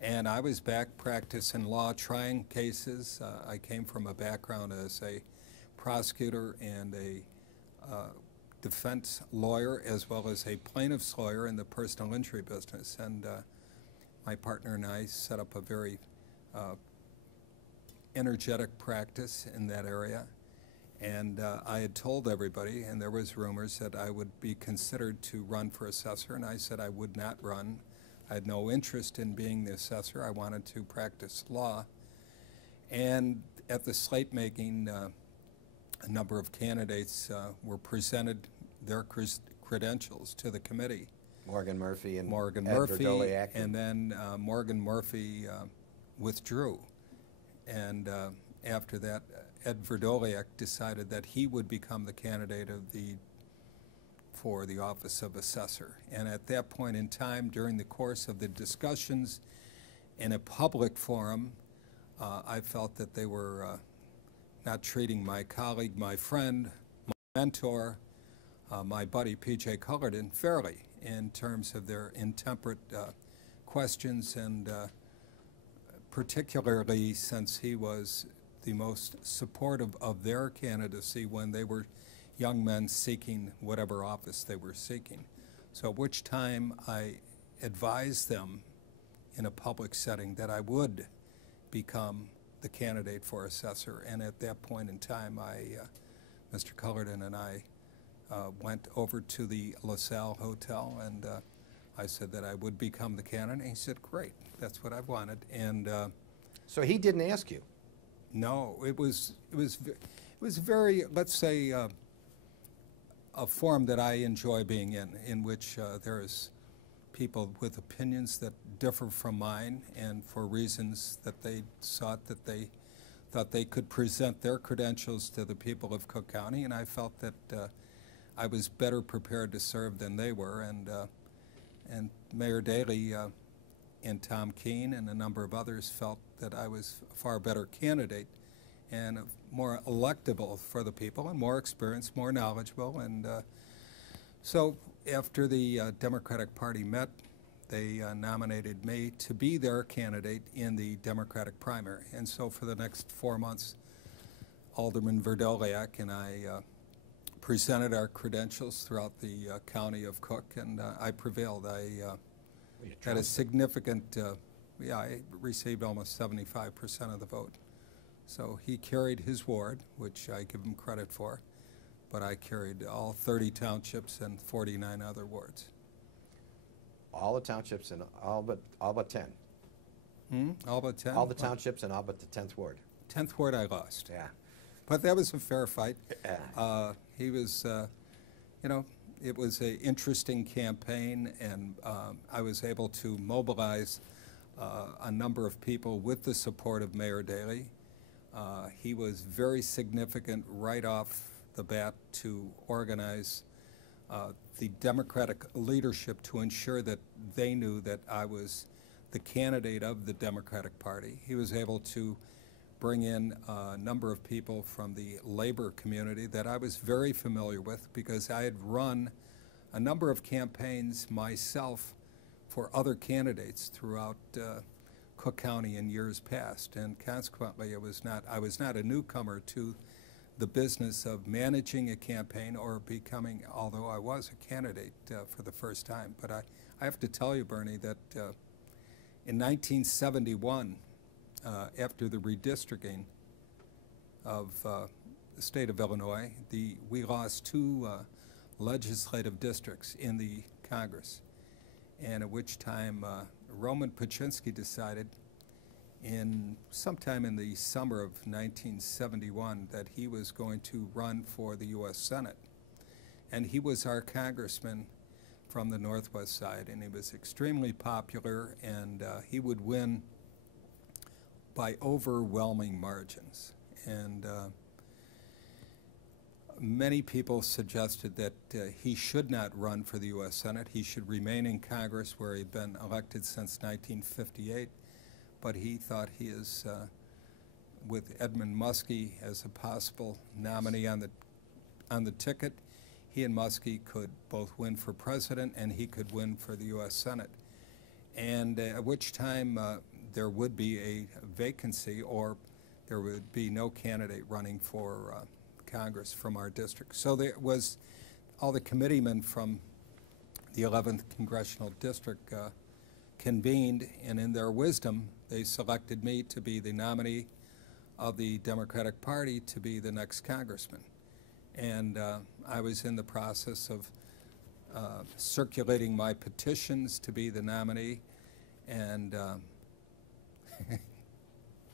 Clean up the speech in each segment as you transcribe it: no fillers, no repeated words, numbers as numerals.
And I was back practicing law, trying cases. I came from a background as a prosecutor and a defense lawyer, as well as a plaintiff's lawyer in the personal injury business. And my partner and I set up a very energetic practice in that area. And I had told everybody, and there was rumors that I would be considered to run for assessor, and I said I would not run. I had no interest in being the assessor. I wanted to practice law. And at the slate making, a number of candidates were presented their credentials to the committee. Morgan Murphy and Morgan Ed Murphy, Verdoliak. and then Morgan Murphy withdrew. And after that, Ed Verdoliak decided that he would become the candidate for the office of assessor. And at that point in time, during the course of the discussions in a public forum, I felt that they were not treating my colleague, my friend, my mentor, my buddy P.J. Cullerton fairly in terms of their intemperate questions, and particularly since he was the most supportive of their candidacy when they were young men seeking whatever office they were seeking. So at which time I advised them in a public setting that I would become the candidate for assessor. And at that point in time, Mr. Cullerton and I went over to the LaSalle Hotel, and I said that I would become the candidate. And he said, great, that's what I wanted. And so he didn't ask you? No, it was very, let's say, a forum that I enjoy being in which there is people with opinions that differ from mine, and for reasons that they thought they could present their credentials to the people of Cook County, and I felt that I was better prepared to serve than they were, and Mayor Daley and Tom Keene and a number of others felt that I was a far better candidate and more electable for the people, and more experienced, more knowledgeable. And so after the Democratic Party met, they nominated me to be their candidate in the Democratic primary. And so for the next 4 months, Alderman Verdoliak and I presented our credentials throughout the county of Cook, and I prevailed. I had a significant, I received almost 75% of the vote. So he carried his ward, which I give him credit for, but I carried all 30 townships and 49 other wards. All the townships and all but 10. All but 10? All the townships and all but the 10th ward. 10th ward I lost. Yeah. But that was a fair fight. Yeah. He was, it was an interesting campaign, and I was able to mobilize a number of people with the support of Mayor Daley. He was very significant right off the bat to organize the Democratic leadership to ensure that they knew that I was the candidate of the Democratic Party. He was able to bring in a number of people from the labor community that I was very familiar with, because I had run a number of campaigns myself for other candidates throughout Cook County in years past, and consequently I was not a newcomer to the business of managing a campaign or becoming, although I was a candidate for the first time. But I have to tell you, Bernie, that in 1971, after the redistricting of the state of Illinois, we lost 2 legislative districts in the Congress, and at which time Roman Paczynski decided sometime in the summer of 1971 that he was going to run for the U.S. Senate. And he was our congressman from the Northwest side, and he was extremely popular, and he would win by overwhelming margins. And many people suggested that he should not run for the U.S. Senate. He should remain in Congress, where he'd been elected since 1958. But he thought he is, with Edmund Muskie as a possible nominee on the ticket, he and Muskie could both win for president, and he could win for the U.S. Senate. and at which time there would be a vacancy, or there would be no candidate running for Congress from our district. So there was all the committeemen from the 11th Congressional District convened, and in their wisdom, they selected me to be the nominee of the Democratic Party to be the next congressman. And I was in the process of circulating my petitions to be the nominee, and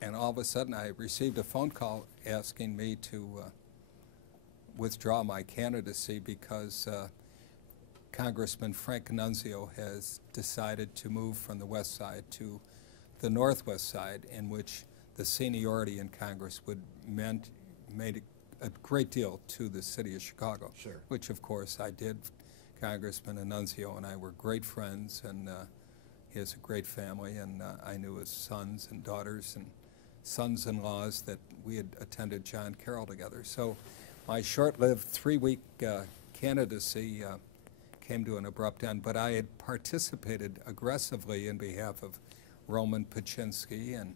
and all of a sudden I received a phone call asking me to withdraw my candidacy because Congressman Frank Annunzio has decided to move from the west side to the northwest side, in which the seniority in Congress would made a great deal to the city of Chicago. Sure. Which of course I did. Congressman Annunzio and I were great friends, and he has a great family, and I knew his sons and daughters and sons-in-laws that we had attended John Carroll together. So my short-lived 3-week candidacy came to an abrupt end, but I had participated aggressively in behalf of Roman Paczynski and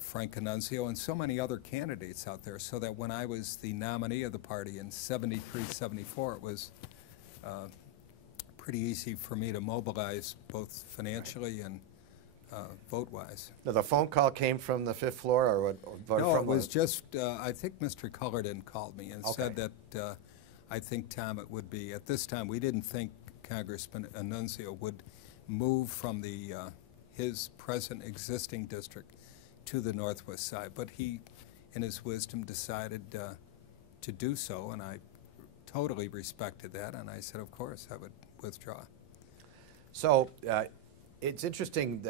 Frank Annunzio and so many other candidates out there, so that when I was the nominee of the party in 73, 74, it was pretty easy for me to mobilize both financially and vote-wise. Now, the phone call came from the fifth floor, or what? Or No, from it was just, I think Mr. Cullerton called me and said Okay. that I think, Tom, it would be, at this time, we didn't think Congressman Annunzio would move from the his present existing district to the northwest side, but he, in his wisdom, decided to do so, and I totally respected that, and I said, of course, I would withdraw. So it's interesting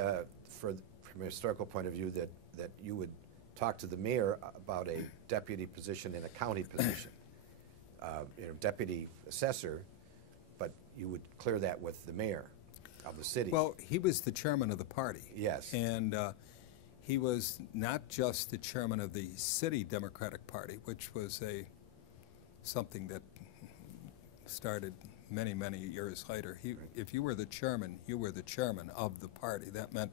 from a historical point of view that you would talk to the mayor about a deputy position in a county position, deputy assessor, but you would clear that with the mayor of the city. Well, he was the chairman of the party. Yes. And he was not just the chairman of the city Democratic Party, which was something that started many, many years later. If you were the chairman, you were the chairman of the party. That meant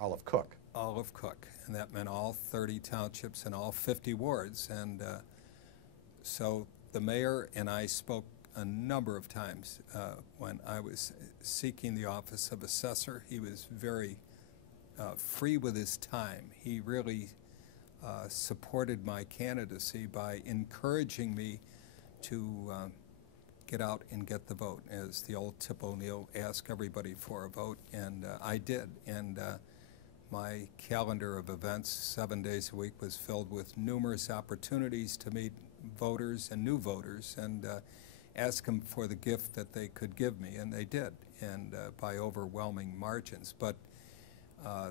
all of Cook. All of Cook, and that meant all 30 townships and all 50 wards. And so the mayor and I spoke a number of times when I was seeking the office of assessor. He was very free with his time. He really supported my candidacy by encouraging me to get out and get the vote, as the old Tip O'Neill asked everybody for a vote, and I did. And my calendar of events 7 days a week was filled with numerous opportunities to meet voters and new voters and ask them for the gift that they could give me, and they did, and by overwhelming margins. But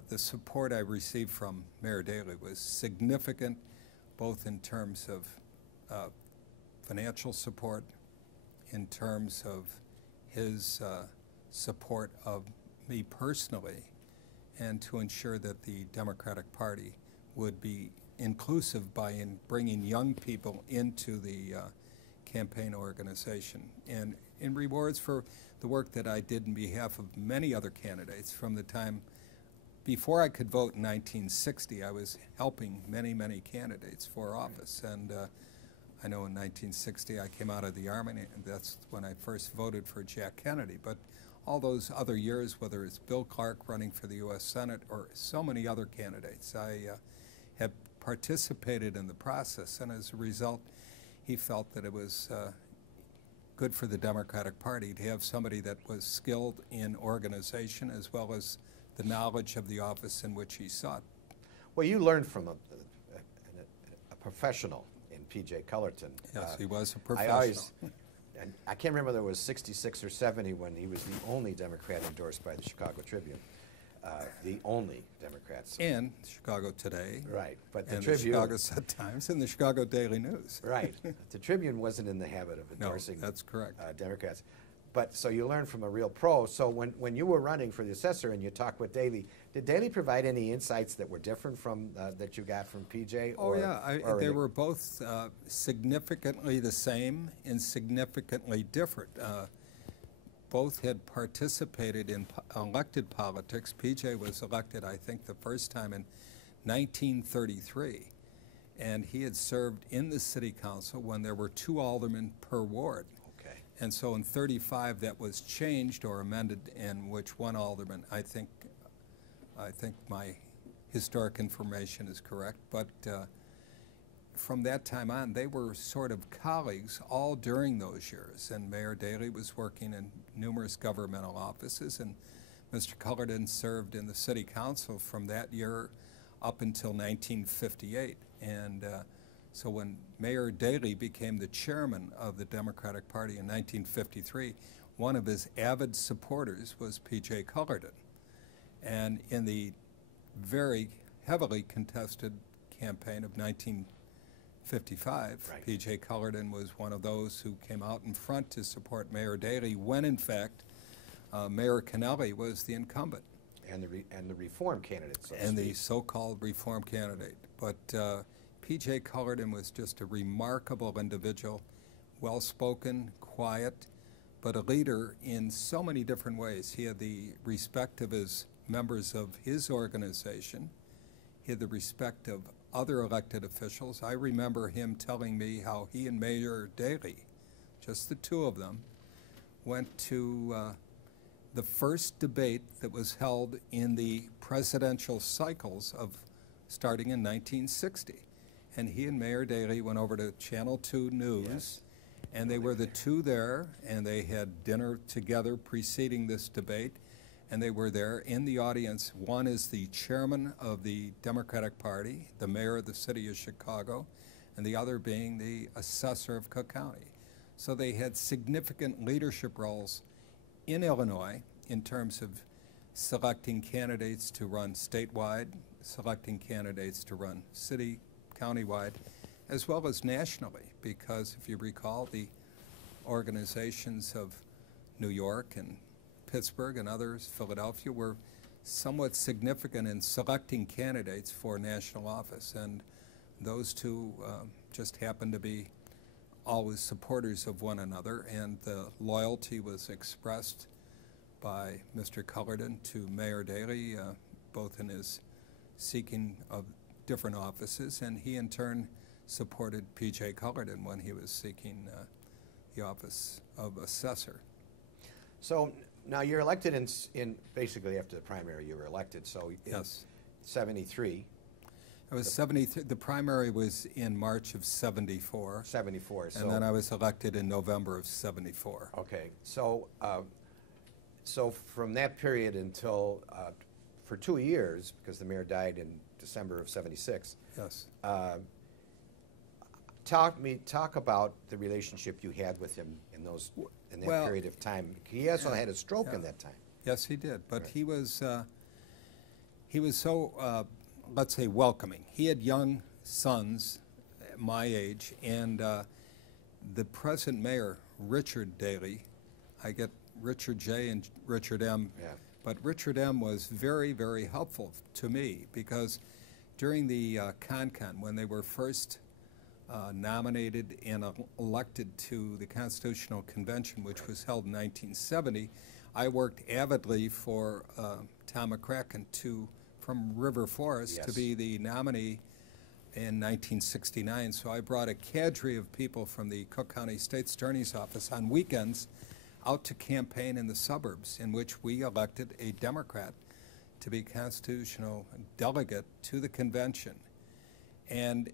the support I received from Mayor Daley was significant, both in terms of financial support, in terms of his support of me personally, and to ensure that the Democratic Party would be inclusive by bringing young people into the campaign organization. And in rewards for the work that I did in behalf of many other candidates from the time before I could vote in 1960, I was helping many, many candidates for office. And I know in 1960 I came out of the Army, and that's when I first voted for Jack Kennedy. But all those other years, whether it's Bill Clark running for the U.S. Senate or so many other candidates, I have participated in the process. And as a result, he felt that it was good for the Democratic Party to have somebody that was skilled in organization as well as the knowledge of the office in which he sought. Well, you learned from a professional in P.J. Cullerton. Yes, he was a professional. And I can't remember whether it was 66 or 70 when he was the only Democrat endorsed by the Chicago Tribune. The only Democrats. And Chicago Today. Right. But the and Tribune. The Chicago Sun-Times and the Chicago Daily News. Right. The Tribune wasn't in the habit of endorsing that's correct. Democrats. But so you learned from a real pro. So when you were running for the assessor and you talked with Daley, did Daley provide any insights that were different from that you got from PJ? Oh, yeah. They were both significantly the same and significantly different. both had participated in elected politics. PJ was elected, I think, the first time in 1933, and he had served in the city council when there were 2 aldermen per ward. Okay. And so in 35 that was changed or amended, in which 1 alderman, I think my historic information is correct, but from that time on, they were sort of colleagues all during those years. And Mayor Daley was working in numerous governmental offices, and Mr. Cullerton served in the city council from that year up until 1958. And so when Mayor Daley became the chairman of the Democratic Party in 1953, one of his avid supporters was P.J. Cullerton. And in the very heavily contested campaign of 1955, right, P.J. Cullerton was one of those who came out in front to support Mayor Daley when, in fact, Mayor Kennelly was the incumbent. And the reform candidate, so to And speak. the so-called reform candidate. But P.J. Cullerton was just a remarkable individual, well-spoken, quiet, but a leader in so many different ways. He had the respect of his members of his organization. He had the respect of other elected officials. I remember him telling me how he and Mayor Daley, just the 2 of them, went to the first debate that was held in the presidential cycles of starting in 1960. And he and Mayor Daley went over to Channel 2 News, Yes. and they were the 2 there, and they had dinner together preceding this debate, and they were there in the audience. One is the chairman of the Democratic Party, the mayor of the city of Chicago, and the other being the assessor of Cook County. So they had significant leadership roles in Illinois in terms of selecting candidates to run statewide, selecting candidates to run city, countywide, as well as nationally, because if you recall, the organizations of New York and Pittsburgh and others, Philadelphia, were somewhat significant in selecting candidates for national office, and those 2 just happened to be always supporters of one another, and the loyalty was expressed by Mr. Cullerton to Mayor Daley, both in his seeking of different offices, and he in turn supported P.J. Cullerton when he was seeking the office of assessor. So now you're elected in basically after the primary you were elected, so in Yes. 73. I was 73. The primary was in March of 74. 74. So, And then I was elected in November of 74. okay, so so from that period until for 2 years, because the mayor died in December of 76. Yes. Talk about the relationship you had with him in that Well, period of time. He also had a stroke in that time. Yes, he did. But Right. he was so, let's say, welcoming. He had young sons at my age, and the present mayor, Richard Daley, I get Richard J. and Richard M. Yeah. But Richard M. was very, very helpful to me, because during the Con-Con, when they were first nominated and elected to the Constitutional Convention, which was held in 1970, I worked avidly for Tom McCracken from River Forest to Yes. be the nominee in 1969. So I brought a cadre of people from the Cook County State's Attorney's Office on weekends out to campaign in the suburbs, in which we elected a Democrat to be constitutional delegate to the convention. And